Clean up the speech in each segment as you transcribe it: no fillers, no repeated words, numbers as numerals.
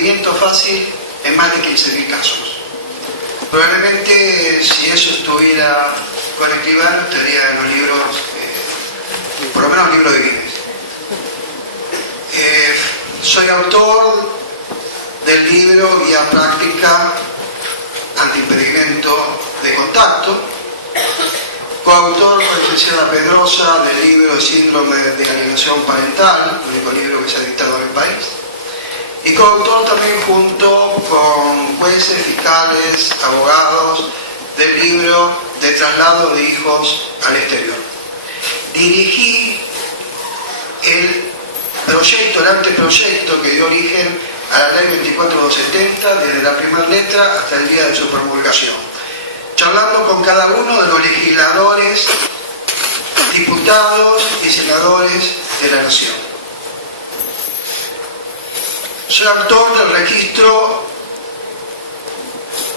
entendimiento fácil en más de 15.000 casos. Probablemente si eso estuviera con Escribano estaría en los libros, por lo menos el libro de Guinness. Soy autor del libro Guía Práctica Antiimpedimento de Contacto, coautor con la licenciada Pedrosa del libro Síndrome de Alienación Parental, el único libro que se ha dictado en el país, y coautor también junto con jueces, fiscales, abogados del libro de traslado de hijos al exterior. Dirigí el anteproyecto que dio origen a la ley 24270 desde la primera letra hasta el día de su promulgación, charlando con cada uno de los legisladores, diputados y senadores de la Nación. Soy autor del registro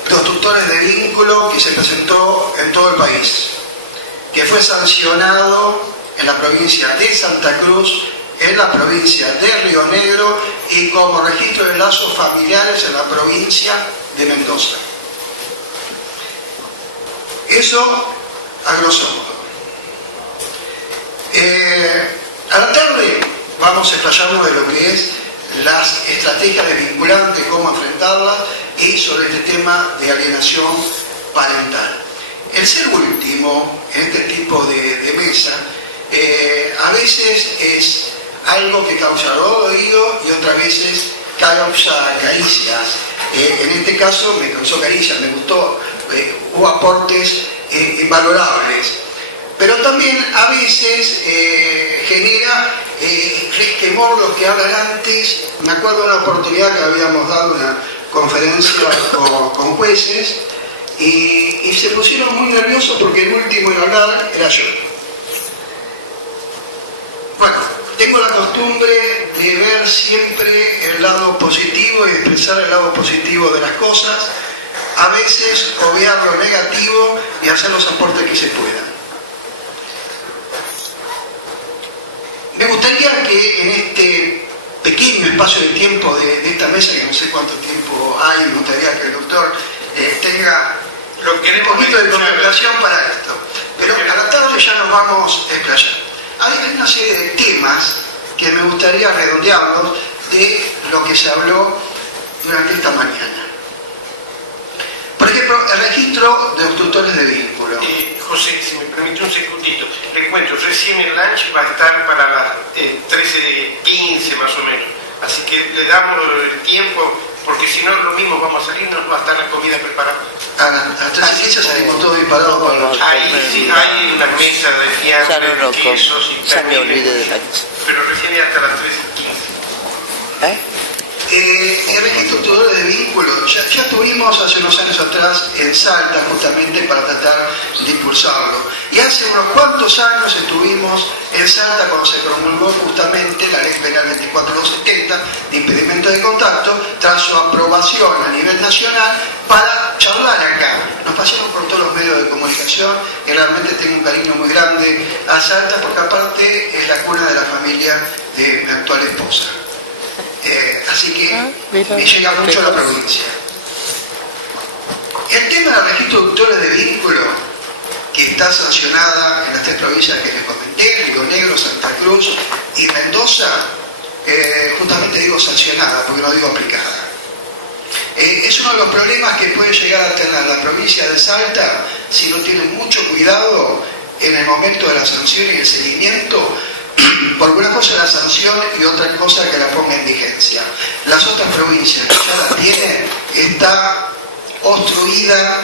de los tutores de vínculo que se presentó en todo el país, que fue sancionado en la provincia de Santa Cruz, en la provincia de Río Negro y como registro de lazos familiares en la provincia de Mendoza. Eso a grosso modo. A la tarde vamos a explayarnos de lo que es las estrategias de vinculante, cómo enfrentarlas y sobre este tema de alienación parental. El ser último en este tipo de mesa a veces es algo que causa oído y otras veces causa caricias. En este caso me causó caricias, me gustó, hubo aportes invalorables. Pero también a veces genera resquemor lo que hablan antes. Me acuerdo de una oportunidad que habíamos dado una conferencia con jueces y se pusieron muy nerviosos porque el último en hablar era yo. Bueno, tengo la costumbre de ver siempre el lado positivo y expresar el lado positivo de las cosas, a veces obviar lo negativo y hacer los aportes que se puedan. Me gustaría que en este pequeño espacio de tiempo de esta mesa, que no sé cuánto tiempo hay, me gustaría que el doctor tenga un poquito de contemplación para esto. Pero a la tarde ya nos vamos a explayar. Hay una serie de temas que me gustaría redondearlos de lo que se habló durante esta mañana. Por ejemplo, el registro de los tutores de vínculo. José, si me permite un segundito, le cuento, recién el lunch va a estar para las 13:15 más o menos, así que le damos el tiempo, porque si no lo mismo vamos a salir, no va a estar la comida preparada. A las 13:15 salimos todos disparados para los... Ahí sí hay una mesa de fiambre, de quesos y ya me olvidé de lunch. Pero recién es hasta las 13:15. El registro de tutores de vínculo ya tuvimos hace unos años atrás en Salta justamente para tratar de impulsarlo, y hace unos cuantos años estuvimos en Salta cuando se promulgó justamente la ley penal 24270 de impedimento de contacto, tras su aprobación a nivel nacional, para charlar acá. Nos pasaron por todos los medios de comunicación y realmente tengo un cariño muy grande a Salta porque aparte es la cuna de la familia de mi actual esposa. Así que me llega mucho a la provincia. El tema del registro de tutores de vínculo, que está sancionada en las 3 provincias que les comenté, Río Negro, Santa Cruz y Mendoza, justamente digo sancionada, porque no digo aplicada. Es uno de los problemas que puede llegar a tener la provincia de Salta si no tiene mucho cuidado en el momento de la sanción y el seguimiento. Por una cosa la sanción y otra cosa que la ponga en vigencia. Las otras provincias que ya la tienen está obstruida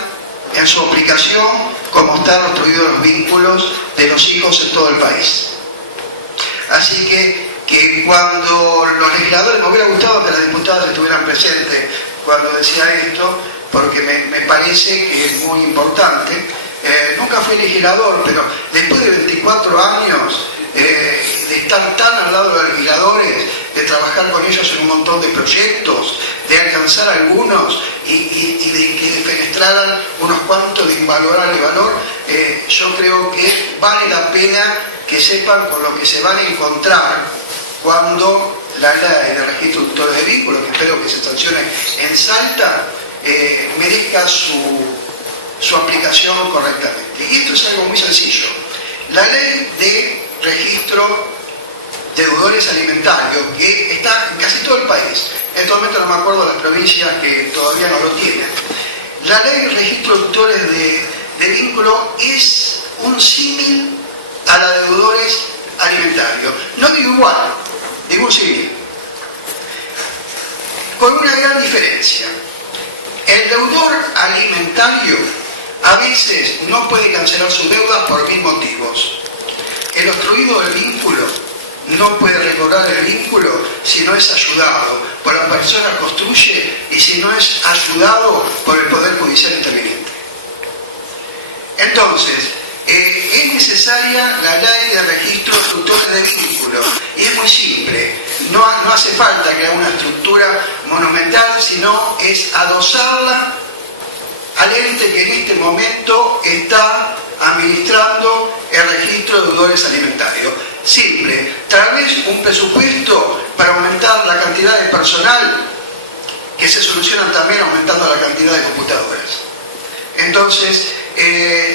en su aplicación como están obstruidos los vínculos de los hijos en todo el país. Así que cuando los legisladores, me hubiera gustado que las diputadas estuvieran presentes cuando decía esto, porque me parece que es muy importante. Nunca fui legislador, pero después de 24 años de estar tan al lado de los legisladores, de trabajar con ellos en un montón de proyectos, de alcanzar algunos y de que defenestraran unos cuantos de invalorable valor, yo creo que vale la pena que sepan con lo que se van a encontrar cuando la ley de registro de tutores de vínculos, que espero que se sancione en Salta, merezca su aplicación correctamente. Y esto es algo muy sencillo. La ley de registro de deudores alimentarios, que está en casi todo el país, en este momento no me acuerdo de las provincias que todavía no lo tienen. La ley de registro de tutores de vínculo es un símil a la de deudores alimentarios. No digo igual, digo un símil. Con una gran diferencia. El deudor alimentario a veces no puede cancelar su deuda por 1000 motivos. El obstruido del vínculo no puede recobrar el vínculo si no es ayudado por la persona que construye y si no es ayudado por el Poder Judicial interviniente. Entonces, es necesaria la ley de registro de tutores de vínculo y es muy simple. No hace falta crear una estructura monumental, sino es adosarla al ente que en este momento está administrando el registro de deudores alimentarios. Simple, tal vez un presupuesto para aumentar la cantidad de personal, que se soluciona también aumentando la cantidad de computadoras. Entonces,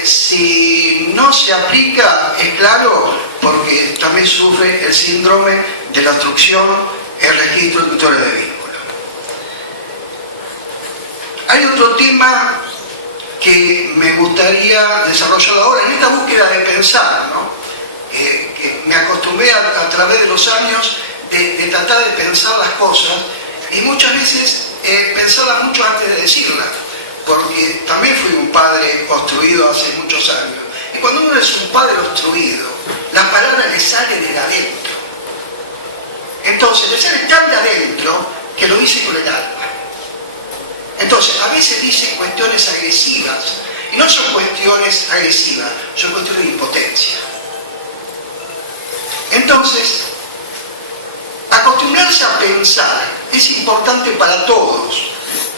si no se aplica, es claro, porque también sufre el síndrome de la obstrucción el registro de tutores de vínculo. Hay otro tema que me gustaría desarrollar ahora, en esta búsqueda de pensar, ¿no? Que me acostumbré a través de los años de tratar de pensar las cosas y muchas veces pensarlas mucho antes de decirlas, porque también fui un padre obstruido hace muchos años. Y cuando uno es un padre obstruido, la palabra le sale de adentro. Entonces, le sale tan de adentro que lo dice con el alma. Entonces, a veces dice cuestiones agresivas, y no son cuestiones agresivas, son cuestiones de impotencia. Entonces, acostumbrarse a pensar es importante para todos,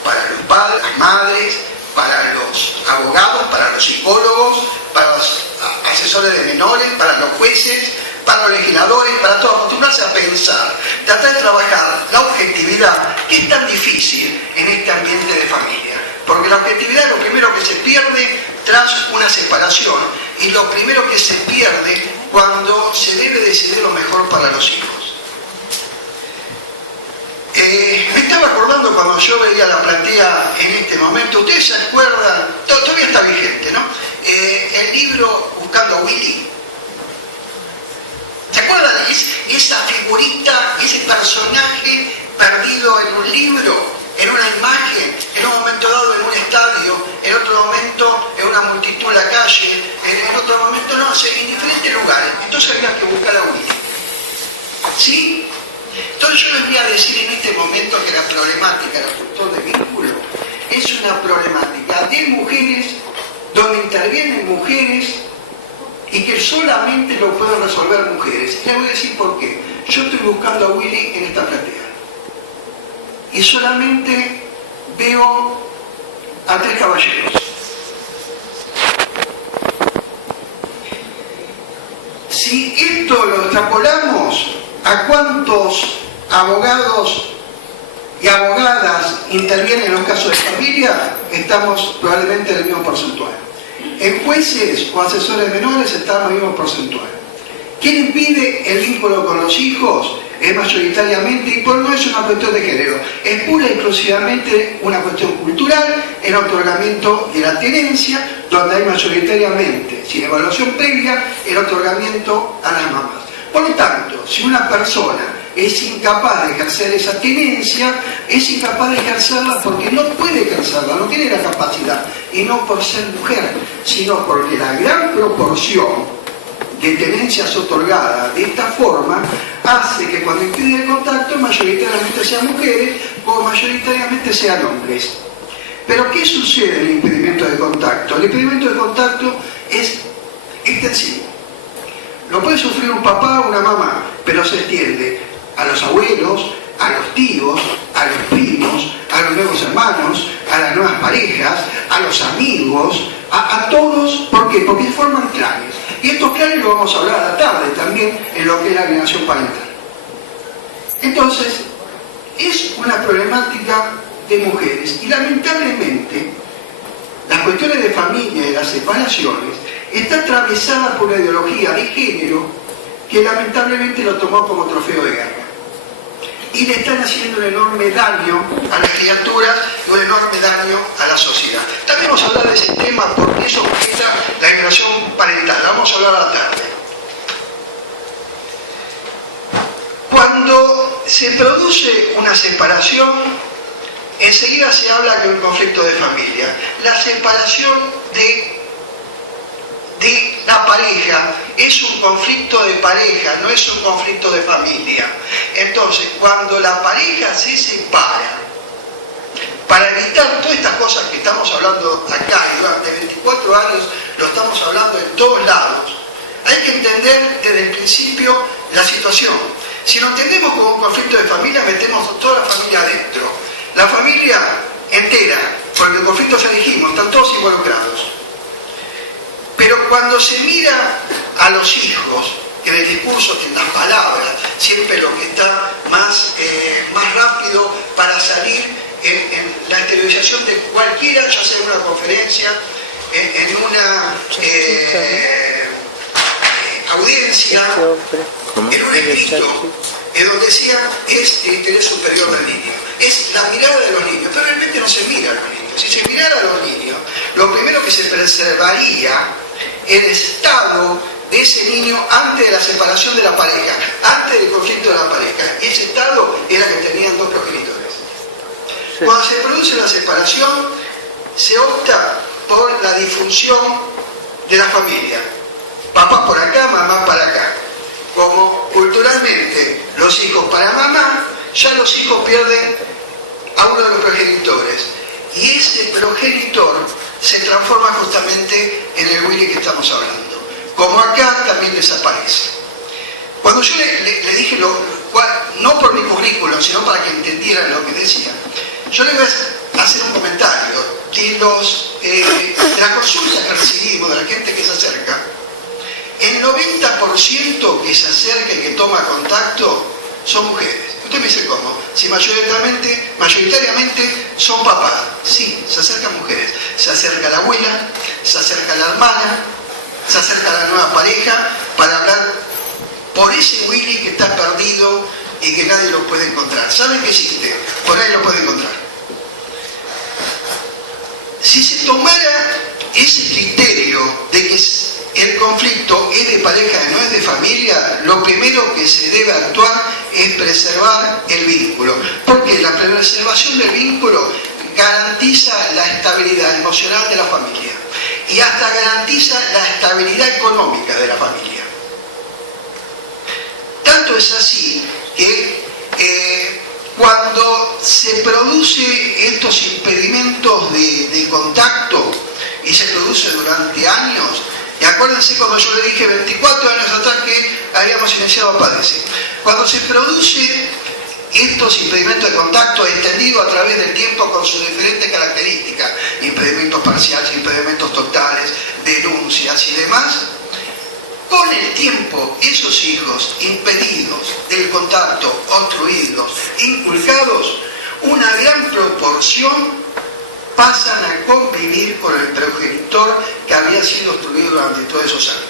para los padres, las madres, para los abogados, para los psicólogos, para los asesores de menores, para los jueces, para los legisladores, para todos. Acostumbrarse a pensar, tratar de trabajar la objetividad, que es tan difícil en este ambiente de familia, porque la objetividad es lo primero que se pierde tras una separación y lo primero que se pierde cuando se debe decidir lo mejor para los hijos. Me estaba acordando cuando yo veía la platea en este momento, ustedes se acuerdan, todavía está vigente, ¿no? El libro Buscando a Willy. ¿Se acuerdan? Esa figurita, ese personaje perdido en un libro, en una imagen, en un momento dado en un estadio, en otro momento en una multitud en la calle, en otro momento no sé, en diferentes lugares. Entonces había que buscar a Willy. ¿Sí? Entonces yo les voy a decir en este momento que la problemática del tutor de vínculo es una problemática de mujeres, donde intervienen mujeres y que solamente lo pueden resolver mujeres. Y les voy a decir por qué. Yo estoy buscando a Willy en esta platea y solamente veo a 3 caballeros. Si esto lo extrapolamos a cuántos abogados y abogadas intervienen en los casos de familia, estamos probablemente en el mismo porcentual. En jueces o asesores menores estamos en el mismo porcentual. ¿Quién impide el vínculo con los hijos? Es mayoritariamente, y no es una cuestión de género, es pura y exclusivamente una cuestión cultural, el otorgamiento de la tenencia, donde hay mayoritariamente, sin evaluación previa, el otorgamiento a las mamás. Por lo tanto, si una persona es incapaz de ejercer esa tenencia, es incapaz de ejercerla porque no puede ejercerla, no tiene la capacidad, y no por ser mujer, sino porque la gran proporción de tenencias otorgadas de esta forma hace que cuando impiden el contacto mayoritariamente sean mujeres o mayoritariamente sean hombres. Pero ¿qué sucede en el impedimento de contacto? El impedimento de contacto es extensivo. Lo puede sufrir un papá o una mamá, pero se extiende a los abuelos, a los tíos, a los primos, a los nuevos hermanos, a las nuevas parejas, a los amigos, a todos. ¿Por qué? Porque forman clanes. Y estos clanes lo vamos a hablar a la tarde también en lo que es la alienación parental. Entonces, es una problemática de mujeres y lamentablemente las cuestiones de familia y las separaciones está atravesada por una ideología de género que lamentablemente lo tomó como trofeo de guerra. Y le están haciendo un enorme daño a las criaturas y un enorme daño a la sociedad. También vamos a hablar de ese tema porque eso afecta la violación parental. Vamos a hablar a la tarde. Cuando se produce una separación, enseguida se habla de un conflicto de familia. La separación de la pareja es un conflicto de pareja, no es un conflicto de familia. Entonces, cuando la pareja se separa, para evitar todas estas cosas que estamos hablando acá, y durante 24 años lo estamos hablando en todos lados, hay que entender desde el principio la situación. Si lo entendemos como un conflicto de familia, metemos toda la familia adentro. La familia entera, porque el conflicto ya dijimos, están todos involucrados. Pero cuando se mira a los hijos, en el discurso, en las palabras, siempre lo que está más rápido para salir en la exteriorización de cualquiera, ya sea en una conferencia, en una audiencia, en un escrito, en donde decía es el interés superior del niño, es la mirada de los niños, pero realmente no se mira a los niños. Si se mirara a los niños, lo primero que se preservaría el estado de ese niño antes de la separación de la pareja, antes del conflicto de la pareja. Ese estado era que tenían dos progenitores. Sí. Cuando se produce la separación, se opta por la disfunción de la familia. Papá por acá, mamá para acá. Como culturalmente los hijos para mamá, ya los hijos pierden a uno de los progenitores. Y ese progenitor se transforma justamente en el Willy que estamos hablando. Como acá también desaparece. Cuando yo le dije, no por mi currículum, sino para que entendieran lo que decía, yo le voy a hacer un comentario de las consultas que recibimos, de la gente que se acerca. El 90% que se acerca y que toma contacto son mujeres. Usted me dice cómo, si mayoritariamente son papás. Sí, se acercan mujeres. Se acerca la abuela, se acerca la hermana, se acerca la nueva pareja para hablar por ese Willy que está perdido y que nadie lo puede encontrar. ¿Saben que existe? Por ahí lo puede encontrar. Si se tomara ese criterio de que el conflicto es de pareja y no es de familia, lo primero que se debe actuar es preservar el vínculo. Porque la preservación del vínculo garantiza la estabilidad emocional de la familia y hasta garantiza la estabilidad económica de la familia. Tanto es así que cuando se produce estos impedimentos de contacto y se produce durante años, y acuérdense cuando yo le dije 24 años atrás que habíamos iniciado a padecer. Cuando se produce estos impedimentos de contacto extendidos a través del tiempo con sus diferentes características, impedimentos parciales, impedimentos totales, denuncias y demás, con el tiempo esos hijos impedidos del contacto, obstruidos, inculcados, una gran proporción pasan a convivir con el progenitor que había sido obstruido durante todos esos años.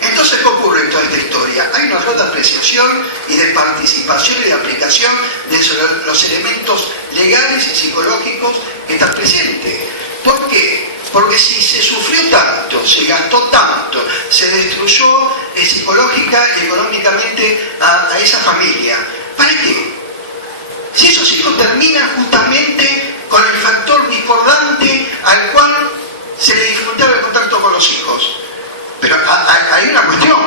Entonces, ¿qué ocurre en toda esta historia? Hay una falta de apreciación y de participación y de aplicación de los elementos legales y psicológicos que están presentes. ¿Por qué? Porque si se sufrió tanto, se gastó tanto, se destruyó psicológica y económicamente a esa familia, ¿para qué? Si esos hijos terminan justamente con el factor discordante al cual se le dificultaba el contacto con los hijos. Pero hay una cuestión.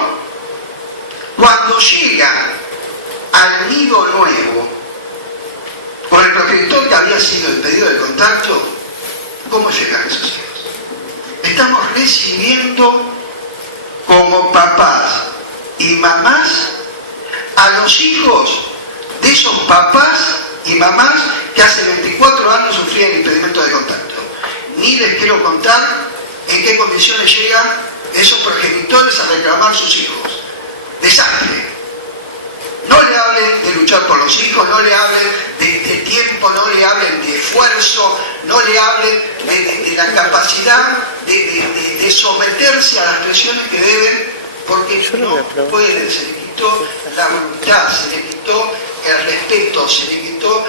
Cuando llegan al nido nuevo, con el progenitor que había sido impedido del contacto, ¿cómo llegan esos hijos? Estamos recibiendo como papás y mamás a los hijos de esos papás y mamás que hace 24 años sufrían impedimento de contacto. Ni les quiero contar en qué condiciones llegan esos progenitores a reclamar sus hijos. Desastre. No le hablen de luchar por los hijos, no le hablen de tiempo, no le hablen de esfuerzo, no le hablen de la capacidad de someterse a las presiones que deben, porque no pueden, se le quitó la voluntad, se le quitó el respeto, se le quitó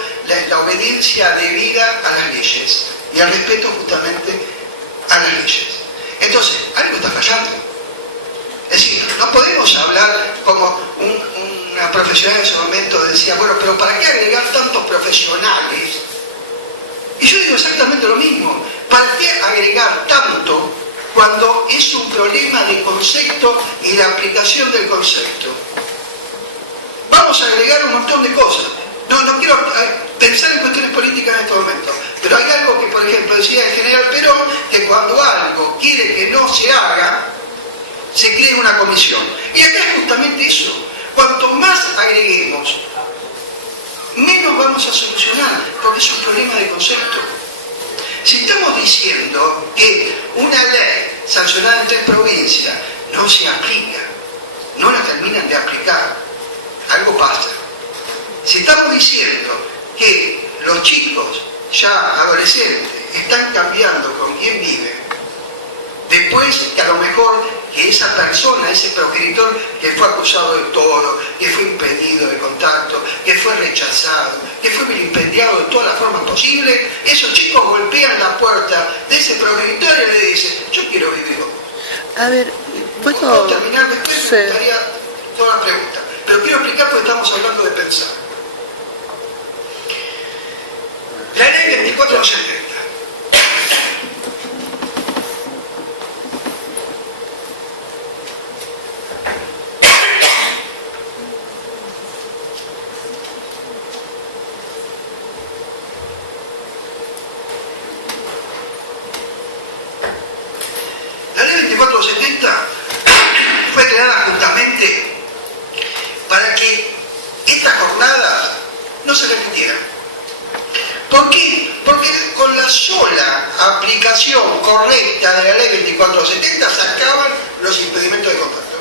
la obediencia debida a las leyes y el respeto justamente a las leyes. Entonces, algo está fallando. Es decir, no podemos hablar como una profesional en ese momento decía, bueno, pero ¿para qué agregar tantos profesionales? Y yo digo exactamente lo mismo. ¿Para qué agregar tanto cuando es un problema de concepto y de aplicación del concepto? Vamos a agregar un montón de cosas. No quiero pensar en cuestiones políticas en este momento, pero hay algo que, por ejemplo, decía el general Perón, que cuando algo quiere que no se haga, se crea una comisión. Y acá es justamente eso. Cuanto más agreguemos, menos vamos a solucionar, porque es un problema de concepto. Si estamos diciendo que una ley sancionada en 3 provincias no se aplica, no la terminan de aplicar, algo pasa. Si estamos diciendo que los chicos ya adolescentes están cambiando con quién viven, después que a lo mejor que esa persona, ese progenitor que fue acusado de todo, que fue impedido de contacto, que fue rechazado, que fue vilipendiado de todas las formas posibles, esos chicos golpean la puerta de ese progenitor y le dicen, yo quiero vivir con vos. A ver, ¿puedo terminar después? Sí. Me gustaría toda la pregunta. Pero quiero explicar porque estamos hablando de pensar. La ley 2470. La ley 2470 fue creada justamente para que estas jornadas no se repitieran. ¿Por qué? Porque con la sola aplicación correcta de la ley 2470 se acaban los impedimentos de contacto.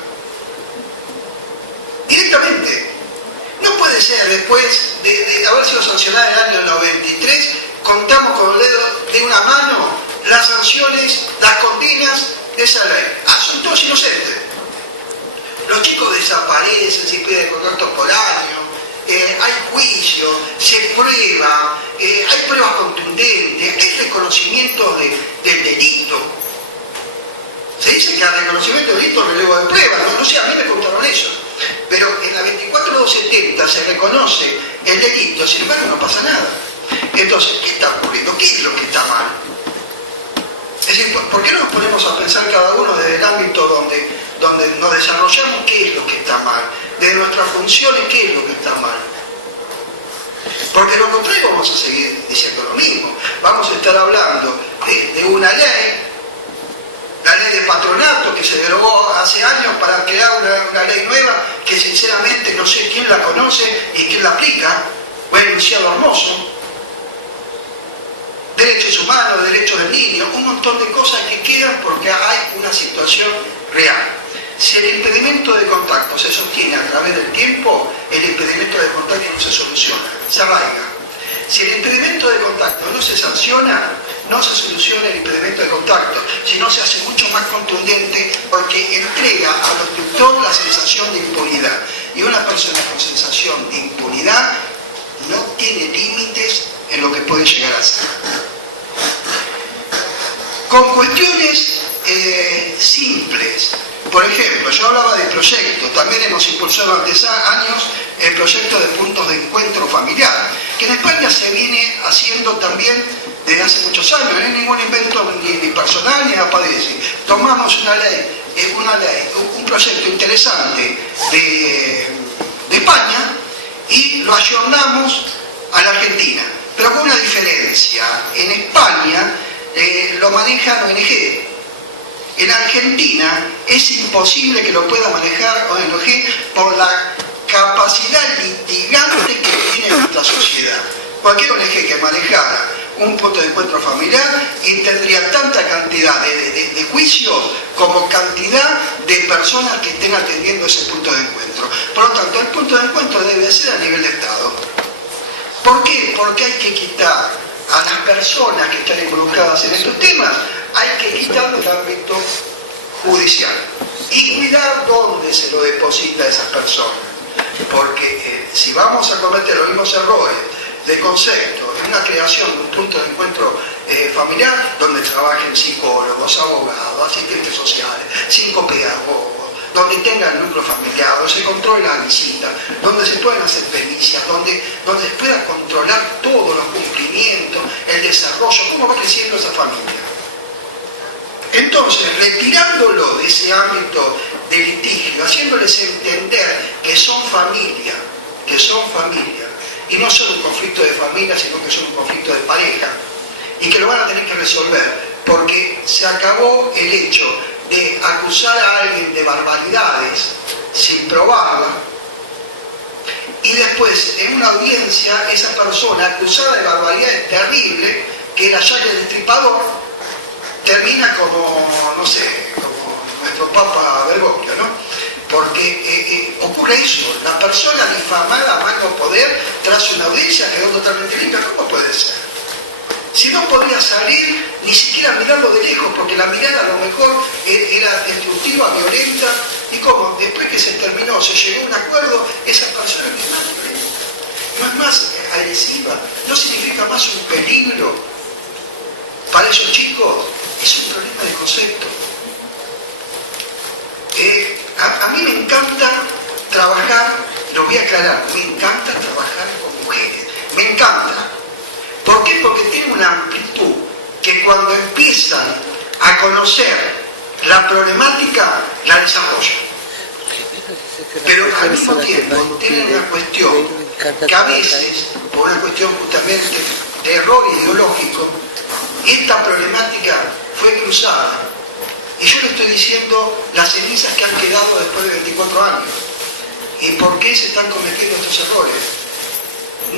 Directamente. No puede ser, después de haber sido sancionada en el año 93, contamos con el dedo de una mano las sanciones, las condenas de esa ley. Son todos inocentes. Los chicos desaparecen, se pide contacto por año, hay juicio, se prueba, hay pruebas contundentes, hay reconocimiento del delito. Se dice que al reconocimiento del delito relevo de pruebas, no sé, a mí me contaron eso. Pero en la 24270 se reconoce el delito, sin embargo no pasa nada. Entonces, ¿qué está ocurriendo? ¿Qué es lo que está mal? Es decir, ¿por qué no nos ponemos a pensar cada uno desde el ámbito donde nos desarrollamos qué es lo que está mal? Desde nuestras funciones, qué es lo que está mal. Porque lo contrario vamos a seguir diciendo lo mismo. Vamos a estar hablando de una ley, la ley de patronato que se derogó hace años para crear una ley nueva que sinceramente no sé quién la conoce y quién la aplica. Buen enunciado hermoso. Derechos humanos, derechos del niño, un montón de cosas que quedan porque hay una situación real. Si el impedimento de contacto se sostiene a través del tiempo, el impedimento de contacto no se soluciona, se arraiga. Si el impedimento de contacto no se sanciona, no se soluciona el impedimento de contacto, sino se hace mucho más contundente porque entrega al obstructor la sensación de impunidad. Y una persona con sensación de impunidad no tiene límites en lo que puede llegar a ser. Con cuestiones simples. Por ejemplo, yo hablaba de proyectos, también hemos impulsado durante años el proyecto de puntos de encuentro familiar, que en España se viene haciendo también desde hace muchos años, no hay ningún invento ni personal ni aparece. Tomamos una ley, un proyecto interesante de España y lo ayornamos a la Argentina, pero con una diferencia. En España lo manejan ONG. En Argentina es imposible que lo pueda manejar ONG por la capacidad litigante que tiene nuestra sociedad. Cualquier ONG que manejara un punto de encuentro familiar y tendría tanta cantidad de juicios como cantidad de personas que estén atendiendo ese punto de encuentro. Por lo tanto, el punto de encuentro debe ser a nivel de Estado. ¿Por qué? Porque hay que quitar a las personas que están involucradas en estos temas, hay que quitarlo del ámbito judicial y cuidar dónde se lo deposita a esas personas. Porque si vamos a cometer los mismos errores de concepto en una creación de un punto de encuentro familiar donde trabajen psicólogos, abogados, asistentes sociales, 5 pedagogos, donde tengan núcleo familiar, donde se controle la visita, donde se puedan hacer pericias, donde se pueda controlar todos los cumplimientos, el desarrollo, cómo va creciendo esa familia. Entonces, retirándolo de ese ámbito de litigio, haciéndoles entender que son familia, y no son un conflicto de familia, sino que son un conflicto de pareja, y que lo van a tener que resolver, porque se acabó el hecho de acusar a alguien de barbaridades sin probarla, y después en una audiencia esa persona acusada de barbaridades terribles, que era Jack el Destripador, termina como, no sé, como nuestro Papa Bergoglio, ¿no? Porque ocurre eso, la persona difamada a más no poder, tras una audiencia quedó totalmente limpia. ¿Cómo puede ser? Si no podía salir, ni siquiera mirarlo de lejos, porque la mirada a lo mejor era destructiva, violenta, y como después que se terminó, se llegó a un acuerdo, esa persona no es más violenta, no es más agresiva, no significa más un peligro para esos chicos. Es un problema de concepto. A mí me encanta trabajar, lo voy a aclarar, me encanta trabajar con mujeres, me encanta. ¿Por qué? Porque tiene una amplitud que cuando empiezan a conocer la problemática, la desarrollan. Pero al mismo tiempo tienen una cuestión que a veces, por una cuestión justamente de error ideológico, esta problemática fue cruzada. Y yo le estoy diciendo las cenizas que han quedado después de 24 años. ¿Y por qué se están cometiendo estos errores?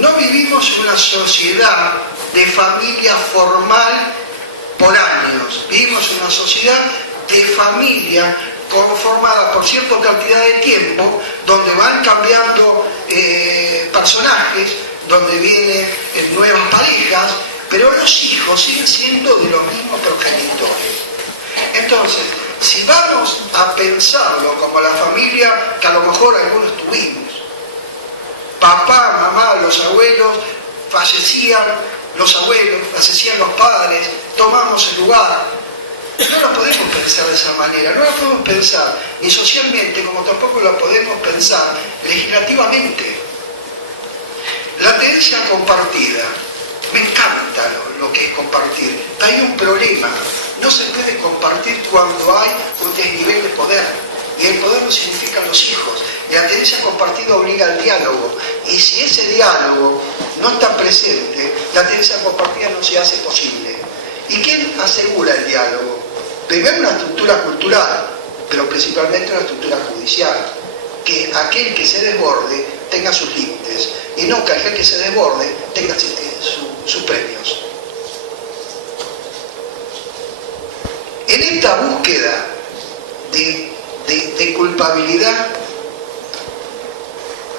No vivimos en una sociedad de familia formal por años. Vivimos en una sociedad de familia conformada por cierta cantidad de tiempo, donde van cambiando personajes, donde vienen nuevas parejas, pero los hijos siguen siendo de los mismos progenitores. Entonces, si vamos a pensarlo como la familia que a lo mejor algunos tuvimos, papá, mamá, los abuelos, fallecían los abuelos, fallecían los padres, tomamos el lugar, no lo podemos pensar de esa manera, no lo podemos pensar ni socialmente como tampoco lo podemos pensar legislativamente. La tenencia compartida, me encanta lo que es compartir, pero hay un problema. No se puede compartir cuando hay un desnivel de poder. Y el poder no significa los hijos. Y la tenencia compartida obliga al diálogo. Y si ese diálogo no está presente, la tenencia compartida no se hace posible. ¿Y quién asegura el diálogo? Primero una estructura cultural, pero principalmente una estructura judicial. Que aquel que se desborde tenga sus límites. Y no que aquel que se desborde tenga sus premios. En esta búsqueda de culpabilidad,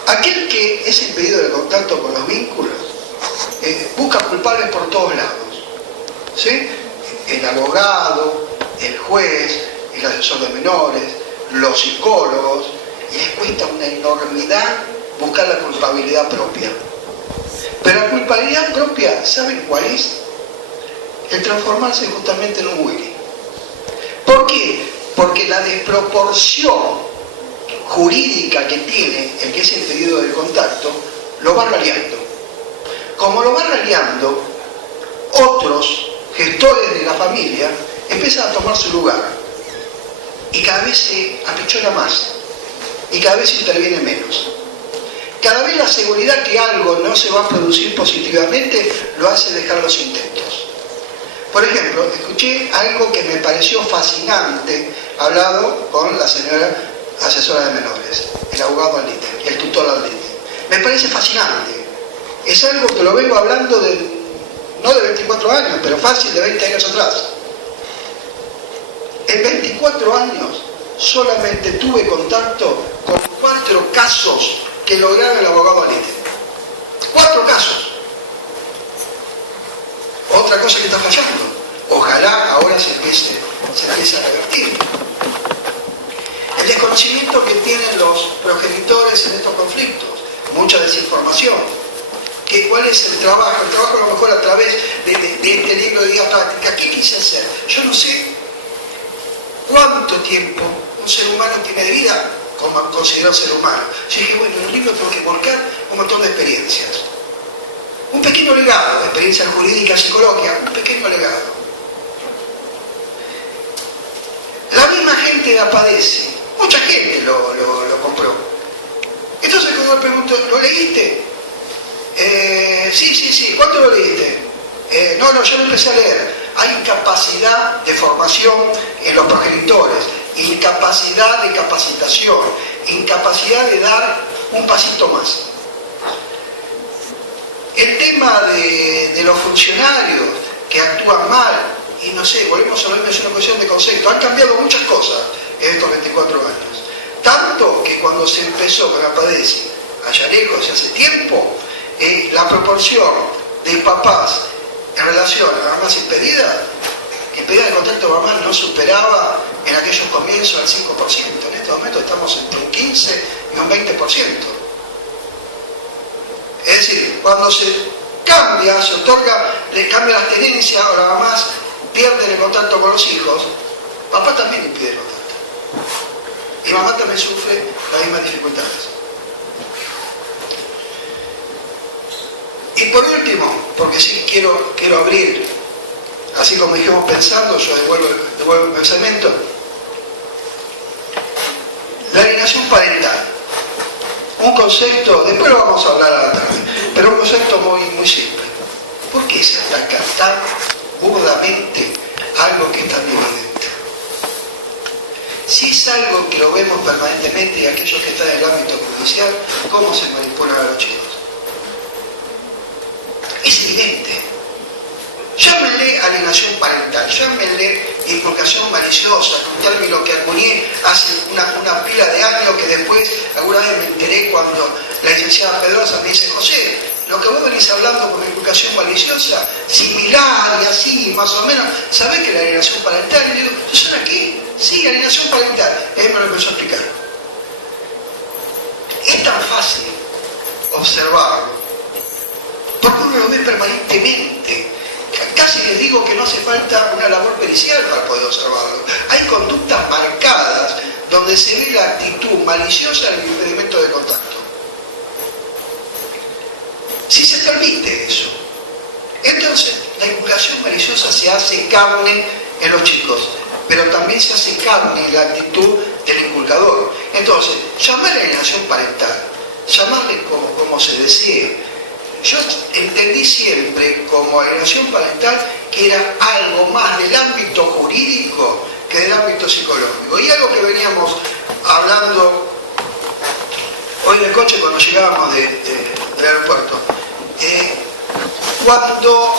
aquel que es impedido de contacto con los vínculos busca culpables por todos lados, ¿sí? El abogado, el juez, el asesor de menores, los psicólogos, les cuesta una enormidad buscar la culpabilidad propia. Pero la culpabilidad propia, ¿saben cuál es? El transformarse justamente en un Willy. ¿Por qué? Porque la desproporción jurídica que tiene el que es impedido del contacto lo va raleando. Como lo va raleando, otros gestores de la familia empiezan a tomar su lugar y cada vez se apichona más y cada vez se interviene menos. Cada vez la seguridad que algo no se va a producir positivamente lo hace dejar los intentos. Por ejemplo, escuché algo que me pareció fascinante, hablado con la señora asesora de menores, el abogado al líder, el tutor al líder. Me parece fascinante. Es algo que lo vengo hablando no de 24 24 años, pero fácil de 20 años atrás. En 24 años solamente tuve contacto con 4 casos que lograron el abogado al ítem. 4 casos. Otra cosa que está fallando. Ojalá ahora se empiece a revertir. El desconocimiento que tienen los progenitores en estos conflictos, mucha desinformación. ¿Cuál es el trabajo? El trabajo a lo mejor a través de este libro de guía práctica. ¿Qué quise hacer? Yo no sé cuánto tiempo un ser humano tiene de vida como considerado ser humano. Yo dije, bueno, en el libro tengo que volcar un montón de experiencias. Un pequeño legado, de experiencias jurídicas, psicológicas, un pequeño legado. La misma gente la padece, mucha gente lo compró. Entonces cuando le pregunto, ¿lo leíste? Sí, ¿cuánto lo leíste? No, yo lo empecé a leer. Hay incapacidad de formación en los progenitores, incapacidad de capacitación, incapacidad de dar un pasito más. El tema de los funcionarios que actúan mal, y no sé, volvemos a lo mismo, es una cuestión de concepto, han cambiado muchas cosas en estos 24 años. Tanto que cuando se empezó con la PADESI, allá lejos, hace tiempo, la proporción de papás en relación a mamás impedidas de contacto de mamá no superaba en aquellos comienzos al 5%. En este momento estamos entre un 15 y un 20%. Es decir, cuando se cambia, le cambia las tenencias o las mamás pierden el contacto con los hijos, papá también impide el contacto. Y mamá también sufre las mismas dificultades. Y por último, porque sí quiero abrir, así como dijimos pensando, yo devuelvo el pensamiento, la alienación parental. Un concepto, después lo vamos a hablar a la tarde, pero un concepto muy simple. ¿Por qué se ataca tan burdamente algo que es tan evidente? Si es algo que lo vemos permanentemente y aquellos que están en el ámbito judicial, ¿cómo se manipulan a los chicos? Es evidente. Llámenle alienación parental, llámenle invocación maliciosa, un término que acuñé hace una pila de años, que después alguna vez me enteré cuando la licenciada Pedrosa me dice, José, lo que vos venís hablando con invocación maliciosa, similar y así, más o menos, ¿sabés que la alienación parental? Y digo, ¿eso suena aquí? Sí, alienación parental. Él me lo empezó a explicar. Es tan fácil observarlo, porque uno lo ve permanentemente. Casi les digo que no hace falta una labor pericial para poder observarlo. Hay conductas marcadas donde se ve la actitud maliciosa del impedimento de contacto. Si se permite eso, entonces la invocación maliciosa se hace carne en los chicos, pero también se hace carne en la actitud del inculcador. Entonces, llamarle alienación parental, llamarle como se desee. Yo entendí siempre como alienación parental que era algo más del ámbito jurídico que del ámbito psicológico. Y algo que veníamos hablando hoy en el coche cuando llegábamos del aeropuerto. Cuando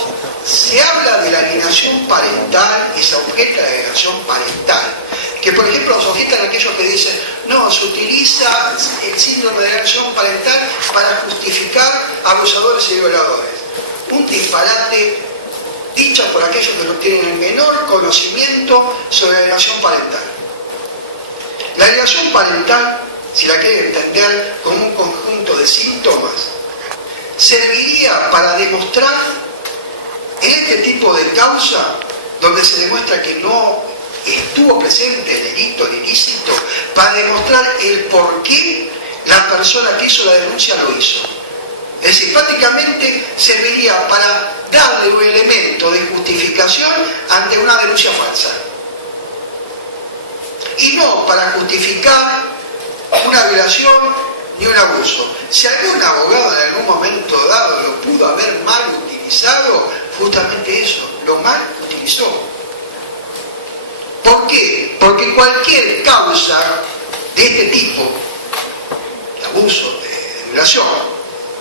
se habla de la alienación parental y se objeta la alienación parental, que por ejemplo se objetan aquellos que dicen, no, se utiliza el síndrome de alienación parental para justificar abusadores y violadores. Un disparate dicho por aquellos que no tienen el menor conocimiento sobre la alienación parental. La alienación parental, si la quieren entender como un conjunto de síntomas, serviría para demostrar en este tipo de causa, donde se demuestra que no estuvo presente el delito, el ilícito, para demostrar el por qué la persona que hizo la denuncia lo hizo. Es decir, prácticamente serviría para darle un elemento de justificación ante una denuncia falsa. Y no para justificar una violación ni un abuso. Si algún abogado en algún momento dado lo pudo haber mal utilizado, justamente eso, lo mal utilizó. ¿Por qué? Porque cualquier causa de este tipo, de abuso, de violación,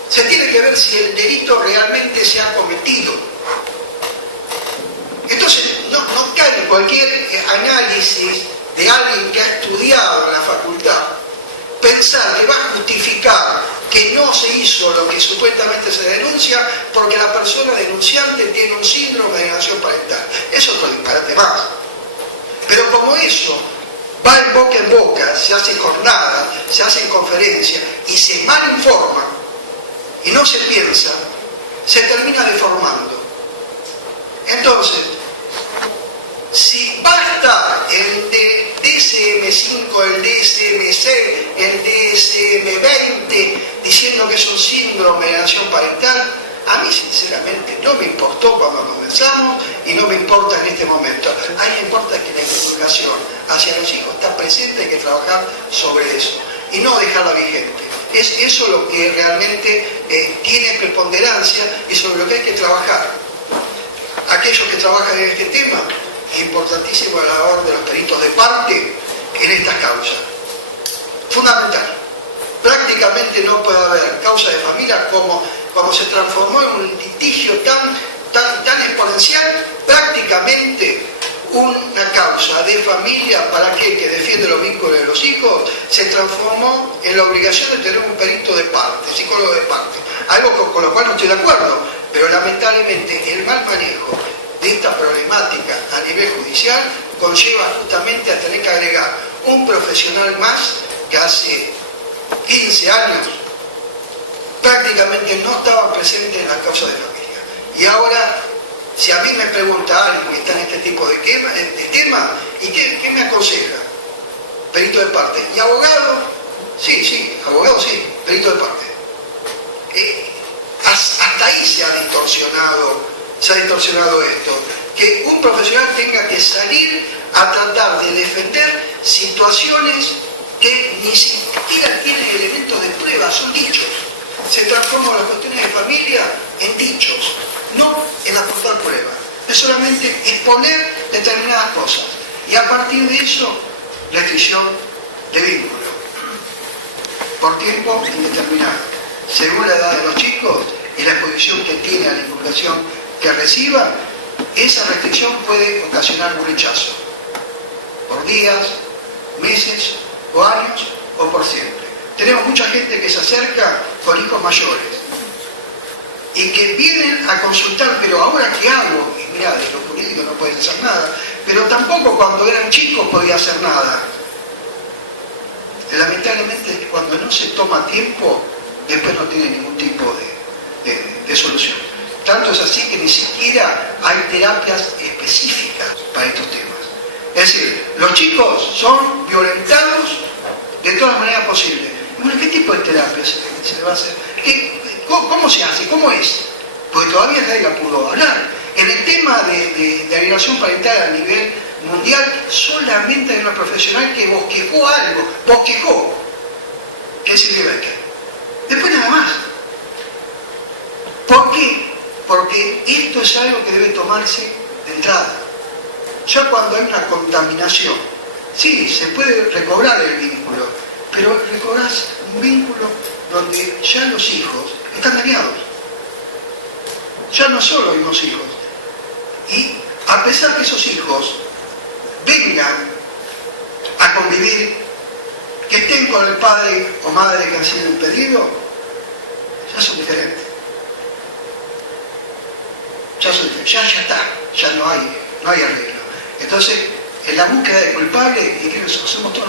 se tiene que ver si el delito realmente se ha cometido. cualquier análisis de alguien que ha estudiado en la facultad, pensar que va a justificar que no se hizo lo que supuestamente se denuncia porque la persona denunciante tiene un síndrome de alienación parental. Eso es otro disparate más. Pero como eso va en boca, se hace jornadas, se hacen conferencias y se mal informa y no se piensa, se termina deformando. Entonces, si basta el DSM-5, el DSM-6, el DSM-20 diciendo que es un síndrome de alienación parental, a mí sinceramente no me importó cuando comenzamos y no me importa en este momento. A mí me importa que la educación hacia los hijos está presente, hay que trabajar sobre eso y no dejarla vigente. Es eso lo que realmente tiene preponderancia y sobre lo que hay que trabajar. Aquellos que trabajan en este tema, es importantísimo la labor de los peritos de parte en estas causas. Fundamental. Prácticamente no puede haber causa de familia como se transformó en un litigio tan exponencial, prácticamente una causa de familia para aquel que defiende los vínculos de los hijos se transformó en la obligación de tener un perito de parte, psicólogo de parte. Algo con lo cual no estoy de acuerdo, pero lamentablemente el mal manejo de esta problemática a nivel judicial conlleva justamente a tener que agregar un profesional más que hace 15 años prácticamente no estaba presente en la causa de familia. Y ahora, si a mí me pregunta alguien que está en este tipo de tema, ¿y qué me aconseja? Perito de parte. ¿Y abogado? Sí, abogado sí, perito de parte. Hasta ahí se ha distorsionado esto. Que un profesional tenga que salir a tratar de defender situaciones que ni siquiera tienen elementos de prueba, son dichos. Se transforman las cuestiones de familia en dichos, no en aportar pruebas. Es solamente exponer determinadas cosas. Y a partir de eso, restricción de vínculo. Por tiempo indeterminado. Según la edad de los chicos y la exposición que tiene a la inculcación que reciba, esa restricción puede ocasionar un rechazo. Por días, meses o años o por siempre. Tenemos mucha gente que se acerca con hijos mayores y que vienen a consultar, pero ahora ¿qué hago? Y mira, de los jurídicos no pueden hacer nada, pero tampoco cuando eran chicos podía hacer nada. Lamentablemente cuando no se toma tiempo, después no tiene ningún tipo de solución. Tanto es así que ni siquiera hay terapias específicas para estos temas. Es decir, los chicos son violentados de todas las maneras posibles. Bueno, ¿qué tipo de terapia se le va a hacer? ¿Cómo se hace? ¿Cómo es? Porque todavía nadie la pudo hablar. En el tema de alienación parental a nivel mundial, solamente hay una profesional que bosquejó algo, que es Silvia Becker. Después nada más. ¿Por qué? Porque esto es algo que debe tomarse de entrada. Ya cuando hay una contaminación, sí, se puede recobrar el vínculo, pero recobrás un vínculo donde ya los hijos están dañados. Ya no solo hay unos hijos. Y a pesar que esos hijos vengan a convivir, que estén con el padre o madre que han sido impedidos, ya son diferentes. Ya está, ya no hay arreglo. Entonces, en la búsqueda de culpable, y que somos todos